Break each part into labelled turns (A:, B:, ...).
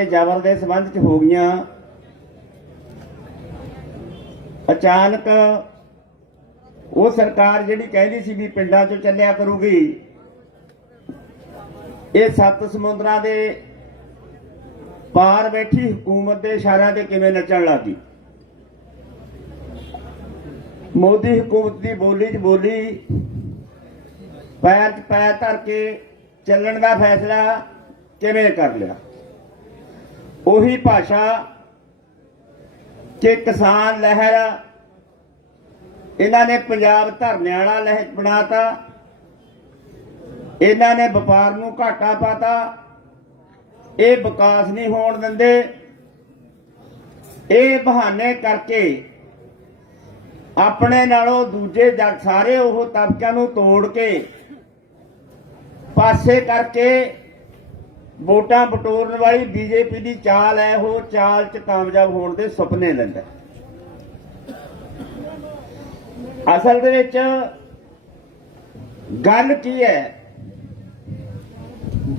A: ਜਬਰ ਦੇ ਸੰਬੰਧ ਚ ਹੋ ਗਈਆਂ। ਅਚਾਨਕ ਉਹ ਸਰਕਾਰ ਜਿਹੜੀ ਕਹਿੰਦੀ ਸੀ ਵੀ ਪਿੰਡਾਂ ਚੋਂ ਚੱਲਿਆ ਕਰੂਗੀ, ਇਹ ਸੱਤ ਸਮੁੰਦਰਾਂ ਦੇ ਪਾਰ ਬੈਠੀ ਹਕੂਮਤ ਦੇ ਇਸ਼ਾਰਿਆਂ ਤੇ ਕਿਵੇਂ ਨੱਚਣ ਲੱਗੀ? ਮੋਦੀ ਹਕੂਮਤ ਦੀ ਬੋਲੀ 'ਚ ਬੋਲੀ, ਪੈਰ 'ਚ ਪੈਰ ਧਰ ਕੇ ਚੱਲਣ ਦਾ ਫੈਸਲਾ ਕਿਵੇਂ ਕਰ ਲਿਆ? ਉਹੀ ਭਾਸ਼ਾ ਕਿ ਕਿਸਾਨ ਲਹਿਰ ਇਹਨਾਂ ਨੇ ਪੰਜਾਬ ਧਰਨੇ ਵਾਲਾ ਲਹਿਰ ਬਣਾਤਾ, ਇਹਨਾਂ ਨੇ ਵਪਾਰ ਨੂੰ ਘਾਟਾ ਪਾਤਾ, ਇਹ ਵਿਕਾਸ ਨਹੀਂ ਹੋਣ ਦਿੰਦੇ। ਇਹ ਬਹਾਨੇ ਕਰਕੇ ਆਪਣੇ ਨਾਲੋਂ ਦੂਜੇ ਜਗ ਸਾਰੇ ਉਹ ਤਬਕਿਆਂ ਨੂੰ ਤੋੜ ਕੇ ਪਾਸੇ ਕਰਕੇ ਵੋਟਾਂ ਬਟੋਰਨ ਵਾਲੀ ਬੀਜੇਪੀ ਦੀ ਚਾਲ ਹੈ ਉਹ ਚਾਲ 'ਚ ਕਾਮਯਾਬ ਹੋਣ ਦੇ ਸੁਪਨੇ ਲੈਂਦਾ। ਅਸਲ ਦੇ ਵਿੱਚ ਗੱਲ ਕੀ ਹੈ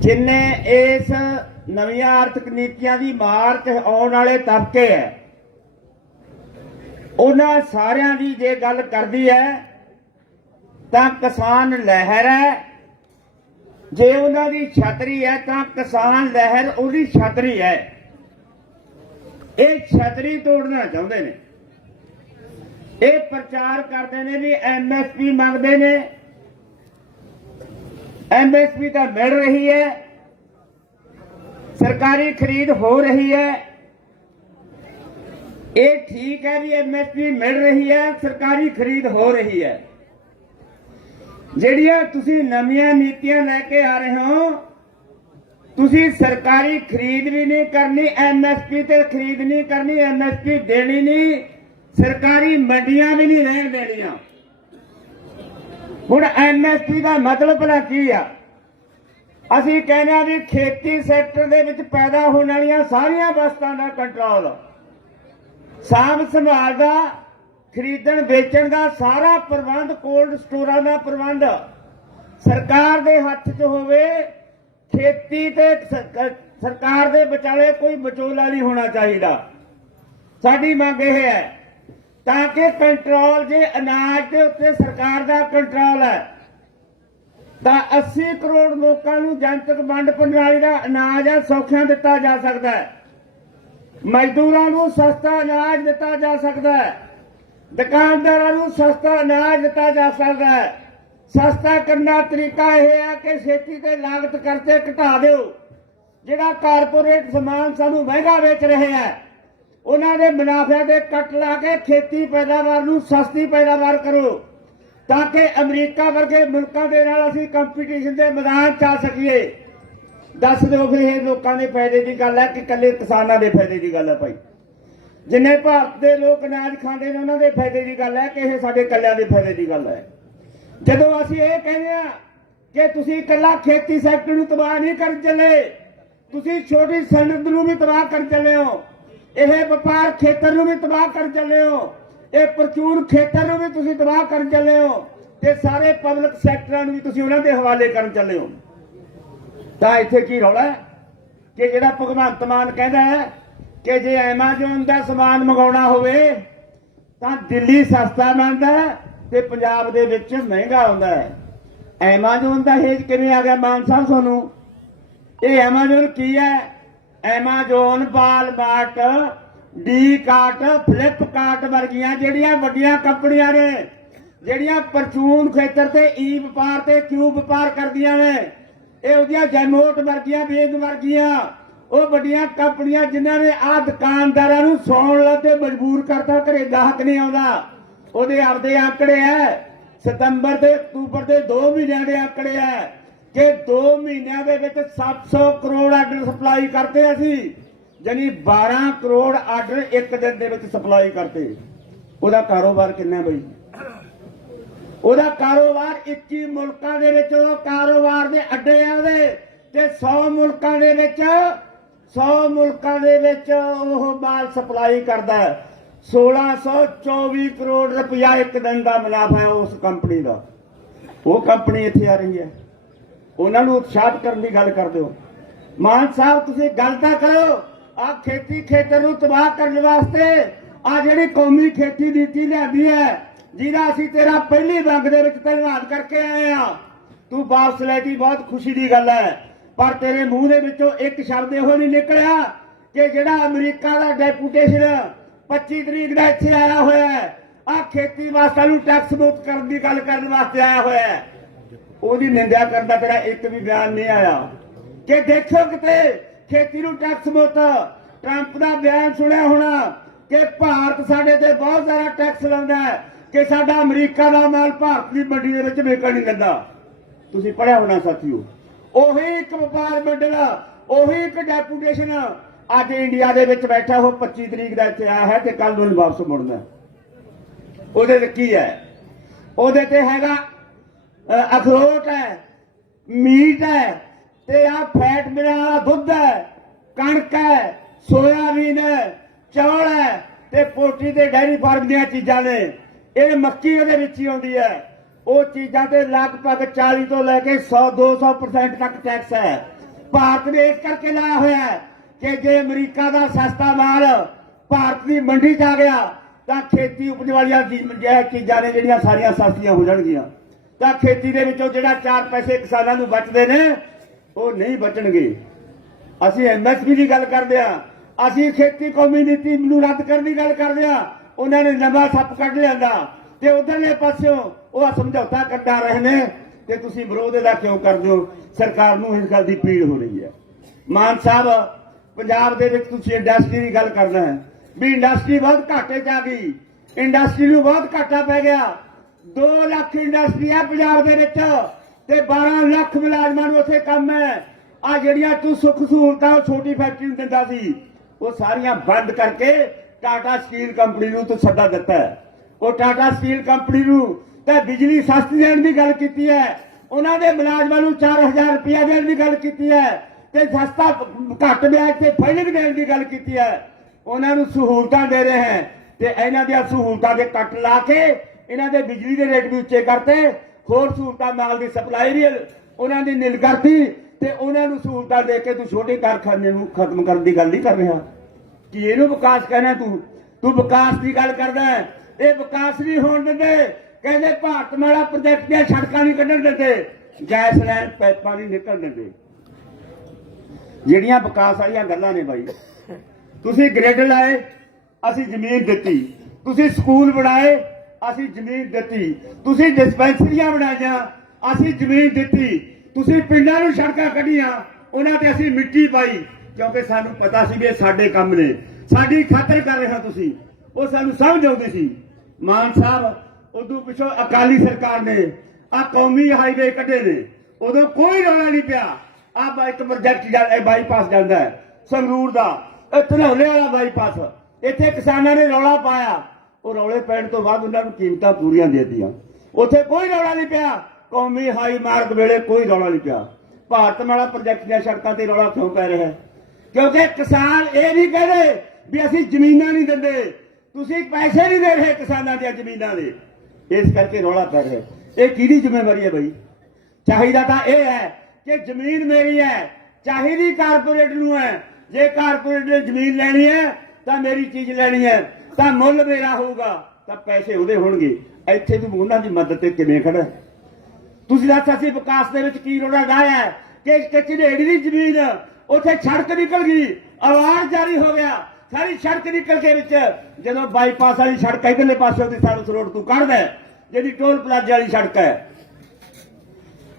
A: ਜਿੰਨੇ ਇਸ ਨਵੀਆਂ ਆਰਥਿਕ ਨੀਤੀਆਂ ਦੀ ਮਾਰ 'ਚ ਆਉਣ ਵਾਲੇ ਤਬਕੇ ਹੈ ਉਹਨਾਂ ਸਾਰਿਆਂ ਦੀ ਜੇ ਗੱਲ ਕਰਦੀ ਹੈ ਤਾਂ ਕਿਸਾਨ ਲਹਿਰ ਹੈ ਜੇ ਉਹਨਾਂ ਦੀ ਛਤਰੀ ਹੈ ਤਾਂ ਕਿਸਾਨ ਲਹਿਰ ਉਹਦੀ ਛਤਰੀ ਹੈ। ਇਹ ਛਤਰੀ ਤੋੜਨਾ ਚਾਹੁੰਦੇ ਨੇ। ਇਹ ਪ੍ਰਚਾਰ ਕਰਦੇ ਨੇ ਵੀ ਐਮਐਸਪੀ ਮੰਗਦੇ ਨੇ। ਐਮਐਸਪੀ ਤਾਂ ਮਿਲ ਰਹੀ ਹੈ। ਸਰਕਾਰੀ ਖਰੀਦ ਹੋ ਰਹੀ ਹੈ। ਇਹ ਠੀਕ ਹੈ ਵੀ ਐਮਐਸਪੀ ਮਿਲ ਰਹੀ ਹੈ, ਸਰਕਾਰੀ ਖਰੀਦ ਹੋ ਰਹੀ ਹੈ। ਜਿਹੜੀਆਂ ਤੁਸੀਂ ਨਵੀਆਂ ਨੀਤੀਆਂ ਲੈ ਕੇ ਆ ਰਹੇ ਹੋ, ਤੁਸੀਂ ਸਰਕਾਰੀ ਖਰੀਦ ਵੀ ਨਹੀਂ ਕਰਨੀ ਐਮਐਸਪੀ ਤੇ ਖਰੀਦ ਨਹੀਂ ਕਰਨੀ ਐਮਐਸਪੀ ਦੇਣੀ ਨਹੀਂ, ਸਰਕਾਰੀ ਮੰਡੀਆਂ ਵੀ ਨਹੀਂ ਰਹਿਣ ਦੇਣੀਆਂ। ਹੁਣ ਐਮਐਸਪੀ ਦਾ ਮਤਲਬ ਭਲਾ ਕੀ ਆ? ਅਸੀਂ ਕਹਿੰਦੇ ਆ ਵੀ ਖੇਤੀ ਸੈਕਟਰ ਦੇ ਵਿੱਚ ਪੈਦਾ ਹੋਣ ਵਾਲੀਆਂ ਸਾਰੀਆਂ ਵਸਤਾਂ ਦਾ ਕੰਟਰੋਲ ਸਾਂਭ ਸੰਭਾਲ ਦਾ ਖਰੀਦਣ, ਵੇਚਣ ਦਾ ਸਾਰਾ ਪ੍ਰਬੰਧ ਕੋਲਡ ਸਟੋਰਾਂ ਦਾ ਪ੍ਰਬੰਧ। ਸਰਕਾਰ ਦੇ ਹੱਥ 'ਚ ਹੋਵੇ, ਖੇਤੀ ਤੇ ਸਰਕਾਰ ਦੇ ਵਿਚਾਲੇ ਕੋਈ ਵਿਚੋਲਾ ਨਹੀਂ ਹੋਣਾ ਚਾਹੀਦਾ। ਸਾਡੀ ਮੰਗ ਇਹ ਹੈ, ਤਾਂ ਕਿ ਕੰਟਰੋਲ ਜੇ ਅਨਾਜ ਦੇ ਉੱਤੇ ਸਰਕਾਰ ਦਾ ਕੰਟਰੋਲ ਹੈ, ਤਾਂ 80 ਕਰੋੜ ਲੋਕਾਂ ਨੂੰ ਜਨਤਕ ਵੰਡ ਪ੍ਰਣਾਲੀ ਦਾ ਅਨਾਜ ਆ ਸੌਖਿਆਂ ਦਿੱਤਾ ਜਾ ਸਕਦਾ ਹੈ। ਮਜ਼ਦੂਰਾਂ ਨੂੰ ਸਸਤਾ ਅਨਾਜ ਦਿੱਤਾ ਜਾ ਸਕਦਾ ਹੈ। ਦੁਕਾਨਦਾਰਾਂ ਨੂੰ ਸਸਤਾ ਅਨਾਜ ਦਿੱਤਾ ਜਾ ਸਕਦਾ ਹੈ। ਸਸਤਾ ਕਰਨ ਦਾ ਤਰੀਕਾ ਇਹ ਹੈ ਕਿ ਛੇਤੀ ਤੇ ਲਾਗਤ ਕਰਤੇ ਘਟਾ ਦਿਓ। ਜਿਹੜਾ ਕਾਰਪੋਰੇਟ ਸਮਾਨ ਸਾਨੂੰ ਮਹਿੰਗਾ ਵੇਚ ਰਹੇ ਹੈ, ਉਹਨਾਂ ਦੇ ਮੁਨਾਫਿਆਂ ਦੇ ਕੱਟ ਲਾ ਕੇ ਖੇਤੀ ਪੈਦਾਵਾਰ ਨੂੰ ਸਸਤੀ ਪੈਦਾਵਾਰ ਕਰੋ, ਤਾਂ ਕਿ ਅਮਰੀਕਾ ਵਰਗੇ ਮੁਲਕਾਂ ਦੇ ਨਾਲ ਅਸੀਂ ਕੰਪੀਟੀਸ਼ਨ ਦੇ ਮੈਦਾਨ 'ਚ ਆ ਸਕੀਏ। ਦੱਸ ਦਿਓ ਫਿਰ ਇਹ ਲੋਕਾਂ ਦੇ ਫਾਇਦੇ ਦੀ ਗੱਲ ਹੈ ਕਿ ਇਕੱਲੇ ਕਿਸਾਨਾਂ ਦੇ ਫਾਇਦੇ ਦੀ ਗੱਲ ਹੈ ਭਾਈ। ਜਿੰਨੇ ਭਾਰਤ ਦੇ ਲੋਕ ਅਨਾਜ ਖਾਂਦੇ ਨੇ, ਉਹਨਾਂ ਦੇ ਫਾਇਦੇ ਦੀ ਗੱਲ ਹੈ ਕਿ ਇਹ ਸਾਡੇ ਕੱਲਿਆਂ ਦੇ ਫਾਇਦੇ ਦੀ ਗੱਲ ਹੈ। ਜਦੋਂ ਅਸੀਂ ਇਹ ਕਹਿੰਦੇ ਆ ਕਿ ਤੁਸੀਂ ਇਕੱਲਾ ਖੇਤੀ ਸੈਕਟਰ ਨੂੰ ਤਬਾਹ ਨਹੀਂ ਕਰਨ ਚੱਲੇ, ਤੁਸੀਂ ਛੋਟੀ ਸਨਅਤ ਨੂੰ ਵੀ ਤਬਾਹ ਕਰਨ ਚੱਲੇ ਹੋ, ਇਹ ਵਪਾਰ ਖੇਤਰ ਨੂੰ ਵੀ ਤਬਾਹ ਕਰਨ ਚੱਲੇ ਹੋ, ਇਹ ਪ੍ਰਚੂਰ ਖੇਤਰ ਨੂੰ ਵੀ ਤੁਸੀਂ ਤਬਾਹ ਕਰਨ ਚੱਲੇ ਹੋ, ਤੇ ਸਾਰੇ ਪਬਲਿਕ ਸੈਕਟਰਾਂ ਨੂੰ ਵੀ ਤੁਸੀਂ ਉਹਨਾਂ ਦੇ ਹਵਾਲੇ ਕਰਨ ਚੱਲੇ ਹੋ। ਤਾਂ ਇੱਥੇ ਕੀ ਰੌਲਾ ਕਿ ਜਿਹੜਾ ਭਗਵੰਤ ਮਾਨ ਕਹਿੰਦਾ ਹੈ ਕਿ ਜੇ ਐਮਾਜ਼ੋਨ ਦਾ ਸਮਾਨ ਮੰਗਾਉਣਾ ਹੋਵੇ, ਤਾਂ ਦਿੱਲੀ ਸਸਤਾ ਮਿਲਦਾ ਤੇ ਪੰਜਾਬ ਦੇ ਵਿੱਚ ਮਹਿੰਗਾ ਆਉਂਦਾ ਹੈ। ਐਮਾਜ਼ੋਨ ਦਾ ਹੇਜ ਕਿਵੇਂ ਆ ਗਿਆ ਮਾਨ ਸਾਹਿਬ ਤੁਹਾਨੂੰ? ਇਹ ਐਮਾਜ਼ੋਨ ਕੀ ਹੈ? ਐਮਾਜ਼ੋਨ ਵਾਲਮਾਰਟ ਡੀ ਕਾਰਟ ਫਲਿੱਪਕਾਰਟ ਵਰਗੀਆਂ ਜਿਹੜੀਆਂ ਵੱਡੀਆਂ ਕੰਪਨੀਆਂ ਨੇ, ਜਿਹੜੀਆਂ ਪਰਚੂਨ ਖੇਤਰ ਤੇ ਈ ਵਪਾਰ ਤੇ ਕਿਊ ਵਪਾਰ ਕਰਦੀਆਂ ਨੇ, ਇਹ ਉਹਦੀਆਂ ਜੈਮੋਟ ਵਰਗੀਆਂ ਵੇਗ ਵਰਗੀਆਂ। ਉਹ ਵੱਡੀਆਂ ਕੰਪਨੀਆਂ ਜਿਨ੍ਹਾਂ ਨੇ ਆ ਦੁਕਾਨਦਾਰਾਂ ਨੂੰ ਸੌਣ ਲਾ ਮਜਬੂਰ ਕਰਤਾ, ਘਰੇ ਗਾਹਕ ਨਹੀਂ ਆਉਂਦਾ। ਉਹਦੇ ਆਪਦੇ ਆંકੜੇ ਐ। ਸਤੰਬਰ ਤੇ ਅਕਤੂਬਰ ਦੇ 2 ਮਹੀਨਿਆਂ ਦੇ ਆંકੜੇ ਐ। ਕਿ 2 ਮਹੀਨਿਆਂ ਦੇ ਵਿੱਚ 700 ਕਰੋੜ ਆਰਡਰ ਸਪਲਾਈ ਕਰਤੇ ਅਸੀਂ। ਯਾਨੀ 12 ਕਰੋੜ ਆਰਡਰ ਇੱਕ ਦਿਨ ਦੇ ਵਿੱਚ ਸਪਲਾਈ ਕਰਤੇ। ਉਹਦਾ ਕਾਰੋਬਾਰ ਕਿੰਨਾ ਬਈ? ਉਹਦਾ ਕਾਰੋਬਾਰ 21 ਮੁਲਕਾਂ ਦੇ ਵਿੱਚ, ਉਹ ਕਾਰੋਬਾਰ ਦੇ ਅੱਡੇ ਆ ਉਹਦੇ। ਤੇ 100 ਮੁਲਕਾਂ ਦੇ ਵਿੱਚ 100 ਮੁਲਕਾਂ ਦੇ ਵਿੱਚ ਉਹ ਮਾਲ ਸਪਲਾਈ ਕਰਦਾ ਹੈ। 1624 ਕਰੋੜ ਰੁਪਇਆ ਇੱਕ ਦਿਨ ਦਾ ਮੁਨਾਫਾ ਹੈ ਉਸ ਕੰਪਨੀ ਦਾ। ਉਹ ਕੰਪਨੀ ਇੱਥੇ ਆ ਰਹੀ ਹੈ। ਉਹਨਾਂ ਨੂੰ ਉਤਸ਼ਾਹਤ ਕਰਨ ਦੀ ਗੱਲ ਕਰਦੇ ਹੋ ਮਾਨ ਸਾਹਿਬ, ਤੁਸੀਂ ਗੱਲ ਤਾਂ ਕਰੋ। ਆ ਖੇਤੀ ਖੇਤਰ ਨੂੰ ਤਬਾਹ ਕਰਨ ਵਾਸਤੇ ਆ ਜਿਹੜੀ ਕੌਮੀ ਖੇਤੀ ਨੀਤੀ ਲਿਆਂਦੀ ਹੈ, ਜਿਹਦਾ ਅਸੀਂ ਤੇਰਾ ਪਹਿਲੀ ਵੰਗ ਦੇ ਵਿੱਚ ਧੰਨਵਾਦ ਕਰਕੇ ਆਏ ਆ ਤੂੰ ਵਾਪਸ ਲੈ ਕੇ ਬਹੁਤ ਖੁਸ਼ੀ ਦੀ ਗੱਲ ਹੈ। ਪਰ ਤੇਰੇ ਮੂੰਹ ਦੇ ਵਿੱਚੋਂ ਇੱਕ ਸ਼ਬਦ ਇਹੋ ਨਹੀਂ ਨਿਕਲਿਆ ਕਿ ਜਿਹੜਾ ਅਮਰੀਕਾ ਦਾ ਡੈਪੂਟੇਸ਼ਨ 25 ਤਰੀਕ ਦਾ ਇੱਥੇ ਆਇਆ ਹੋਇਆ ਹੈ ਆ ਖੇਤੀ ਵਾਸਤੇ ਨੂੰ ਟੈਕਸ ਮੁਕਤ ਕਰਨ ਦੀ ਗੱਲ ਕਰਨ ਵਾਸਤੇ ਆਇਆ ਹੋਇਆ ਹੈ। ਉਹਦੀ ਨਿੰਦਿਆ ਕਰਨ ਦਾ ਤੇਰਾ ਇੱਕ ਵੀ ਬਿਆਨ ਨਹੀਂ ਆਇਆ। ਕਿ ਦੇਖੋ ਕਿਤੇ ਖੇਤੀ ਨੂੰ ਟੈਕਸ ਮੁਕਤ ਟਰੰਪ ਦਾ ਬਿਆਨ ਸੁਣਿਆ ਹੋਣਾ ਕਿ ਭਾਰਤ ਸਾਡੇ ਤੇ ਬਹੁਤ ਜ਼ਿਆਦਾ ਟੈਕਸ ਲਾਉਂਦਾ ਹੈ, ਕਿ ਸਾਡਾ ਅਮਰੀਕਾ ਦਾ ਮਾਲ ਭਾਰਤ ਦੀ ਮੰਡੀ ਦੇ ਵਿੱਚ ਵੇਚਣ ਨਹੀਂ ਦਿੰਦਾ। ਤੁਸੀਂ ਪੜਿਆ ਹੋਣਾ ਸਾਥੀਓ। ਉਹੀ ਇੱਕ ਵਪਾਰ ਮੰਡਲ, ਉਹੀ ਇੱਕ ਡੈਪੂਟੇਸ਼ਨ। ਅੱਜ ਇੰਡੀਆ ਦੇ ਵਿੱਚ ਬੈਠਾ ਉਹ 25 ਤਰੀਕ ਦਾ ਇੱਥੇ ਆਇਆ ਹੈ ਤੇ ਕੱਲ ਨੂੰ ਵਾਪਸ ਮੁੜਨਾ ਉਹਦੇ ਤੇ ਕੀ ਹੈ? ਉਹਦੇ ਤੇ ਹੈਗਾ ਅਖਰੋਟ ਹੈ, ਮੀਟ ਹੈ, ਤੇ ਆ ਫੈਟ ਮਿਲਾ ਵਾਲਾ ਦੁੱਧ ਹੈ, ਕਣਕ ਹੈ, ਸੋਇਆਬੀਨ ਹੈ, ਚੌਲ ਹੈ, ਤੇ ਪੋਲਟਰੀ ਤੇ ਡੈਰੀ ਫਾਰਮ ਦੀਆਂ ਚੀਜ਼ਾਂ ਨੇ। ਇਹ ਮੱਕੀ ਉਹਦੇ ਵਿੱਚ ਹੀ ਆਉਂਦੀ ਹੈ। ਉਹ ਚੀਜ਼ਾਂ ਤੇ ਲਗਭਗ 40 ਤੋਂ ਲੈ ਕੇ 100 200% ਤੱਕ ਟੈਕਸ ਹੈ। ਭਾਰਤ ਨੇ ਇਸ ਕਰਕੇ ਲਾਇਆ ਹੋਇਆ ਹੈ ਕਿ ਜੇ ਅਮਰੀਕਾ ਦਾ ਸਸਤਾ ਮਾਲ ਭਾਰਤ ਦੀ ਮੰਡੀ 'ਚ ਆ ਗਿਆ, ਤਾਂ ਖੇਤੀ ਉਪਜ ਵਾਲੀਆਂ ਚੀਜ਼ਾਂ ਨੇ ਜਿਹੜੀਆਂ ਸਾਰੀਆਂ ਸਸਤੀਆਂ ਹੋ ਜਾਣਗੀਆਂ। ਤਾਂ ਖੇਤੀ ਦੇ ਵਿੱਚੋਂ ਜਿਹੜਾ 4 ਪੈਸੇ ਕਿਸਾਨਾਂ ਨੂੰ ਬਚਦੇ ਨੇ, ਉਹ ਨਹੀਂ ਬਚਣਗੇ। ਅਸੀਂ ਐਮਐਸਪੀ ਦੀ ਗੱਲ ਕਰਦੇ ਆ ਅਸੀਂ ਖੇਤੀ ਕੌਮੀ ਨੀਤੀ ਨੂੰ ਰੱਦ ਕਰਨ ਦੀ ਗੱਲ ਕਰਦੇ ਆ ਉਹਨਾਂ ਨੇ ਨਵਾਂ ਸੱਪ ਕੱਢ ਲਿਆਂਦਾ। ਤੇ ਉਧਰਲੇ ਪਾਸਿਓਂ ਉਹ ਸਮਝੌਤਾ ਕਰਦਾ ਰਹੇ ਨੇ, ਤੇ ਤੁਸੀਂ ਵਿਰੋਧ ਇਹਦਾ ਕਿਉਂ ਕਰਦੇ ਹੋ? ਸਰਕਾਰ ਨੂੰ ਇਸ ਗੱਲ ਦੀ ਪੀੜ ਹੋ ਰਹੀ ਹੈ। ਮਾਨ ਸਾਹਿਬ, ਪੰਜਾਬ ਦੇ ਵਿੱਚ ਤੁਸੀਂ ਇੰਡਸਟਰੀ ਦੀ ਗੱਲ ਕਰਨਾ ਹੈ। ਵੀ ਇੰਡਸਟਰੀ ਬਹੁਤ ਘਾਟੇ 'ਚ ਆ ਗਈ। ਇੰਡਸਟਰੀ ਨੂੰ ਬਹੁਤ ਘਾਟਾ ਪੈ ਗਿਆ। 2 ਲੱਖ ਇੰਡਸਟਰੀ ਹੈ ਪੰਜਾਬ ਦੇ ਵਿੱਚ ਤੇ 12 ਲੱਖ ਮੁਲਾਜ਼ਮਾਂ ਨੂੰ ਉੱਥੇ ਕੰਮ ਹੈ। ਆ ਜਿਹੜੀਆਂ ਤੂੰ ਸੁੱਖ ਸਹੂਲਤਾਂ ਉਹ ਛੋਟੀ ਫੈਕਟਰੀ ਨੂੰ ਦਿੰਦਾ ਸੀ, ਉਹ ਸਾਰੀਆਂ ਬੰਦ ਕਰਕੇ ਟਾਟਾ ਸਟੀਲ ਕੰਪਨੀ ਨੂੰ ਤੂੰ ਸੱਦਾ ਦਿੱਤਾ ਹੈ। ਉਹ ਟਾਟਾ ਸਟੀਲ ਕੰਪਨੀ ਨੂੰ ਤੇ ਬਿਜਲੀ ਸਸਤੀ ਦੇਣ ਦੀ ਗੱਲ ਕੀਤੀ ਹੈ। ਉਹਨਾਂ ਦੇ ਮੁਲਾਜ਼ਮਾਂ ਨੂੰ 4000 ਰੁਪਇਆ ਦੇਣ ਦੀ ਗੱਲ ਕੀਤੀ ਹੈ ਤੇ ਸਸਤਾ ਘੱਟ ਵਿਆਜ ਤੇ ਫਾਈਨਿੰਗ ਦੇਣ ਦੀ ਗੱਲ ਕੀਤੀ ਹੈ। ਉਹਨਾਂ ਨੂੰ ਸਹੂਲਤਾਂ ਦੇ ਰਹੇ ਹੈ ਤੇ ਇਹਨਾਂ ਦੀਆਂ ਸਹੂਲਤਾਂ ਦੇ ਕੱਟ ਲਾ ਕੇ ਇਹਨਾਂ ਦੇ ਬਿਜਲੀ ਦੇ ਰੇਟ ਵੀ ਉੱਚੇ ਕਰਤੇ। ਹੋਰ ਸਹੂਲਤਾਂ ਮਾਲ ਦੀ ਸਪਲਾਈ ਵੀ ਉਹਨਾਂ ਦੀ ਨਿਲ ਕਰਤੀ ਤੇ ਉਹਨਾਂ ਨੂੰ ਸਹੂਲਤਾਂ ਦੇ ਕੇ ਤੂੰ ਛੋਟੇ ਕਾਰਖਾਨੇ ਨੂੰ ਖਤਮ ਕਰਨ ਦੀ ਗੱਲ ਨਹੀਂ ਕਰ ਰਿਹਾ। ਕਿ ਇਹਨੂੰ ਵਿਕਾਸ ਕਹਿਣਾ ਤੂੰ? ਤੂੰ ਵਿਕਾਸ ਦੀ ਗੱਲ ਕਰਦਾ ਇਹ ਵਿਕਾਸ ਨਹੀਂ ਹੋਣ ਦਿੰਦੇ। ਕਹਿੰਦੇ ਭਾਰਤ ਮਾਲਾ ਪ੍ਰੋਜੈਕਟ ਦੀਆਂ ਸੜਕਾਂ ਨਹੀਂ ਕੱਢਣ ਦਿੰਦੇ। ਗੈਸ ਲੈਣ ਪਾਈਪਾਂ ਨਹੀਂ ਨਿਕਲ ਦਿੰਦੇ। ਜਿਹੜੀਆਂ ਵਿਕਾਸ ਵਾਲੀਆਂ ਗੱਲਾਂ ਨੇ ਬਾਈ। ਤੁਸੀਂ ਗ੍ਰਿਡ ਲਾਏ, ਅਸੀਂ ਜ਼ਮੀਨ ਦਿੱਤੀ। ਤੁਸੀਂ ਸਕੂਲ ਬਣਾਏ, ਅਸੀਂ ਜ਼ਮੀਨ ਦਿੱਤੀ। ਤੁਸੀਂ ਡਿਸਪੈਂਸਰੀਆਂ ਬਣਾਈਆਂ, ਅਸੀਂ ਜ਼ਮੀਨ ਦਿੱਤੀ। ਤੁਸੀਂ ਪਿੰਡਾਂ ਨੂੰ ਸੜਕਾਂ ਕੱਢੀਆਂ, ਉਹਨਾਂ ਤੇ ਅਸੀਂ ਮਿੱਟੀ ਪਾਈ। ਕਿਉਂਕਿ ਸਾਨੂੰ ਪਤਾ ਸੀ ਵੀ ਇਹ ਸਾਡੇ ਕੰਮ ਨੇ। ਸਾਡੀ ਖਾਤਰ ਕਰ ਰਿਹਾ ਤੁਸੀਂ। ਉਹ ਸਾਨੂੰ ਸਮਝ ਆਉਂਦੀ ਸੀ। ਮਾਨ ਸਾਹਿਬ, ਉਦੋਂ ਪਿਛੋਂ ਅਕਾਲੀ ਸਰਕਾਰ ਨੇ ਆ ਕੌਮੀ ਹਾਈਵੇ ਕੱਢੇ ਨੇ, ਉਦੋਂ ਕੋਈ ਰੌਲਾ ਨਹੀਂ ਪਿਆ। ਆ ਇੱਕ ਪ੍ਰੋਜੈਕਟ ਜਾਂਦਾ ਬਾਈਪਾਸ ਜਾਂਦਾ ਹੈ, ਸੰਗਰੂਰ ਦਾ, ਇਹ ਧਨੌਲੇ ਵਾਲਾ ਬਾਈਪਾਸ ਇੱਥੇ ਕਿਸਾਨਾਂ ਨੇ ਰੌਲਾ ਪਾਇਆ। ਉਹ ਰੌਲੇ ਪੈਣ ਤੋਂ ਬਾਅਦ ਉਹਨਾਂ ਨੂੰ ਕੀਮਤਾਂ ਪੂਰੀਆਂ ਦੇ ਦਿੱਤੀਆਂ। ਉੱਥੇ ਕੋਈ ਰੌਲਾ ਨਹੀਂ ਪਿਆ। ਕੌਮੀ ਹਾਈ ਮਾਰਗ ਵੇਲੇ ਕੋਈ ਰੌਲਾ ਨਹੀਂ ਪਿਆ। ਭਾਰਤ ਮਾਲਾ ਪ੍ਰੋਜੈਕਟ ਦੀਆਂ ਸੜਕਾਂ ਤੇ ਰੌਲਾ ਕਿਉਂ ਪੈ ਰਿਹਾ ਕਿਉਂਕਿ ਕਿਸਾਨ ਇਹ ਨਹੀਂ ਕਹਿੰਦੇ ਵੀ ਅਸੀਂ ਜ਼ਮੀਨਾਂ ਨਹੀਂ ਦਿੰਦੇ। ਤੁਸੀਂ ਪੈਸੇ ਨਹੀਂ ਦੇ ਰਹੇ ਕਿਸਾਨਾਂ ਦੀਆਂ ਜ਼ਮੀਨਾਂ ਦੇ। ਇਸ ਕਰਕੇ ਰੌਲਾ ਪੈ ਰਿਹਾ। ਇਹ ਕਿਹਦੀ ਜ਼ਿੰਮੇਵਾਰੀ ਹੈ ਬਈ? ਚਾਹੀਦਾ ਤਾਂ ਇਹ ਹੈ ਕਿ ਜ਼ਮੀਨ ਮੇਰੀ ਹੈ, ਚਾਹੀਦੀ ਕਾਰਪੋਰੇਟ ਨੂੰ ਹੈ। ਜੇ ਕਾਰਪੋਰੇਟ ਨੇ ਜ਼ਮੀਨ ਲੈਣੀ ਹੈ, ਤਾਂ ਮੇਰੀ ਚੀਜ਼ ਲੈਣੀ ਹੈ। ਤਾਂ ਮੁੱਲ ਮੇਰਾ ਹੋਊਗਾ, ਤਾਂ ਪੈਸੇ ਉਹਦੇ ਹੋਣਗੇ। ਇੱਥੇ ਤੂੰ ਉਹਨਾਂ ਦੀ ਮਦਦ ਤੇ ਕਿਵੇਂ ਖੜਾ ਤੁਸੀਂ ਦੱਸ ਅਸੀਂ ਵਿਕਾਸ ਦੇ ਵਿੱਚ ਕੀ ਰੋੜਾ ਗਾਇਆ ਹੈ? ਕਿ ਕਿ ਦੀ ਜ਼ਮੀਨ? ਉੱਥੇ ਸੜਕ ਨਿਕਲ ਗਈ, ਆਵਾਜ਼ ਜਾਰੀ ਹੋ ਗਿਆ। ਸਾਰੀ ਸੜਕ ਨਿਕਲ ਕੇ ਵਿੱਚ, ਜਦੋਂ ਬਾਈਪਾਸ ਵਾਲੀ ਸੜਕ ਇਧਰਲੇ ਪਾਸੇ ਉਹਦੀ ਸਰਵਿਸ ਰੋਡ ਤੂੰ ਕੱਢਦਾ ਜਿਹੜੀ ਟੋਲ ਪਲਾਜ਼ੇ ਵਾਲੀ ਸੜਕ ਹੈ।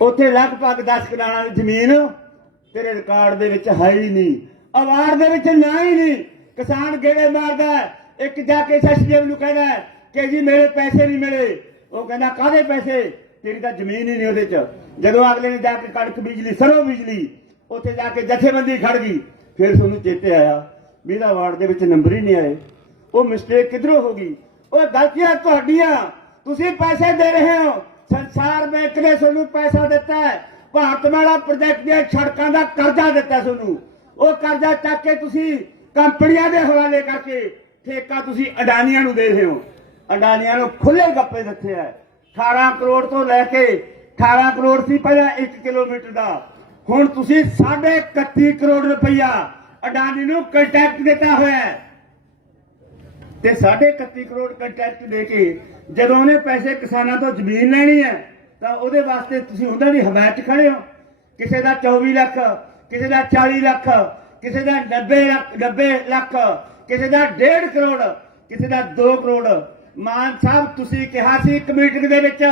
A: ਉੱਥੇ ਲਗਭਗ 10 ਕਨਾਲਾਂ ਦੀ ਜ਼ਮੀਨ ਤੇਰੇ ਰਿਕਾਰਡ ਦੇ ਵਿੱਚ ਹੈ ਹੀ ਨਹੀਂ। ਅਵਾਰਡ ਦੇ ਵਿੱਚ ਨਾ ਹੀ ਨਹੀਂ। ਕਿਸਾਨ ਗੇੜੇ ਮਾਰਦਾ ਇੱਕ ਜਾ ਕੇ ਐਸਡੀਐਮ ਨੂੰ ਕਹਿੰਦਾ ਕਿ ਜੀ ਮੇਰੇ ਪੈਸੇ ਨਹੀਂ ਮਿਲੇ। ਉਹ ਕਹਿੰਦਾ, ਕਾਹਦੇ ਪੈਸੇ? ਤੇਰੀ ਤਾਂ ਜ਼ਮੀਨ ਹੀ ਨਹੀਂ ਉਹਦੇ 'ਚ। ਜਦੋਂ ਅਗਲੇ ਨੇ ਜਾ ਕੇ ਕਣਕ ਬਿਜਲੀ ਸਰੋਂ ਬਿਜਲੀ ਉੱਥੇ ਜਾ ਕੇ ਜਥੇਬੰਦੀ ਖੜ ਗਈ। ਫਿਰ ਤੁਹਾਨੂੰ ਚੇਤੇ ਆਇਆ ਵੀ ਵਾਰਡ ਦੇ ਵਿੱਚ ਨੰਬਰ ਹੀ ਨਹੀਂ ਆਏ। ਉਹ ਮਿਸਟੇਕ ਕਿੱਧਰੋਂ ਹੋ ਗਈ? ਉਹ ਗਲਤੀਆਂ ਤੁਹਾਡੀਆਂ। ਤੁਸੀਂ ਪੈਸੇ ਦੇ ਰਹੇ ਹੋ। ਸੰਸਾਰ ਬੈਂਕ ਨੇ ਤੁਹਾਨੂੰ ਪੈਸਾ ਦਿੱਤਾ ਹੈ। ਭਾਰਤ ਮਾਲਾ ਪ੍ਰੋਜੈਕਟ ਦੀਆਂ ਸੜਕਾਂ ਦਾ ਕਰਜ਼ਾ ਦਿੱਤਾ ਤੁਹਾਨੂੰ ਉਹ ਕਰਜ਼ਾ ਚੱਕ ਕੇ ਤੁਸੀਂ ਕੰਪਨੀਆਂ ਦੇ ਹਵਾਲੇ ਕਰਕੇ ਠੇਕਾ ਤੁਸੀਂ ਅਡਾਨੀਆਂ ਨੂੰ ਦੇ ਰਹੇ ਹੋ। ਅਡਾਨੀਆਂ ਨੂੰ ਖੁੱਲੇ ਗੱਪੇ ਦਿੱਤੇ ਹੈ 18 ਕਰੋੜ ਤੋਂ ਲੈ ਕੇ 18 ਕਰੋੜ ਸੀ ਪਹਿਲਾਂ 1 ਕਿਲੋਮੀਟਰ ਦਾ। ਹੁਣ ਤੁਸੀਂ 31 ਕਰੋੜ ਰੁਪਈਆ ਅਡਾਨੀ ਨੂੰ ਕੰਟੈਕਟ ਦਿੱਤਾ ਹੋਇਆ ਹੈ। ਤੇ 31 ਕਰੋੜ ਕੰਟੈਕਟ ਦੇ ਕੇ ਜਦੋਂ ਉਹਨੇ ਪੈਸੇ ਕਿਸਾਨਾਂ ਤੋਂ ਜ਼ਮੀਨ ਲੈਣੀ ਹੈ, ਤਾਂ ਉਹਦੇ ਵਾਸਤੇ ਤੁਸੀਂ ਉਹਨਾਂ ਦੀ ਹਮਾਇਤ ਖੜੇ ਹੋ। ਕਿਸੇ ਦਾ 24 ਲੱਖ, ਕਿਸੇ ਦਾ 40 ਲੱਖ, ਕਿਸੇ ਦਾ 90 ਲੱਖ 90 ਲੱਖ, ਕਿਸੇ ਦਾ 1.5 ਕਰੋੜ, ਕਿਸੇ ਦਾ 2 ਕਰੋੜ। ਮਾਨ ਸਾਹਿਬ, ਤੁਸੀਂ ਕਿਹਾ ਸੀ ਇੱਕ ਮੀਟਿੰਗ ਦੇ ਵਿੱਚ,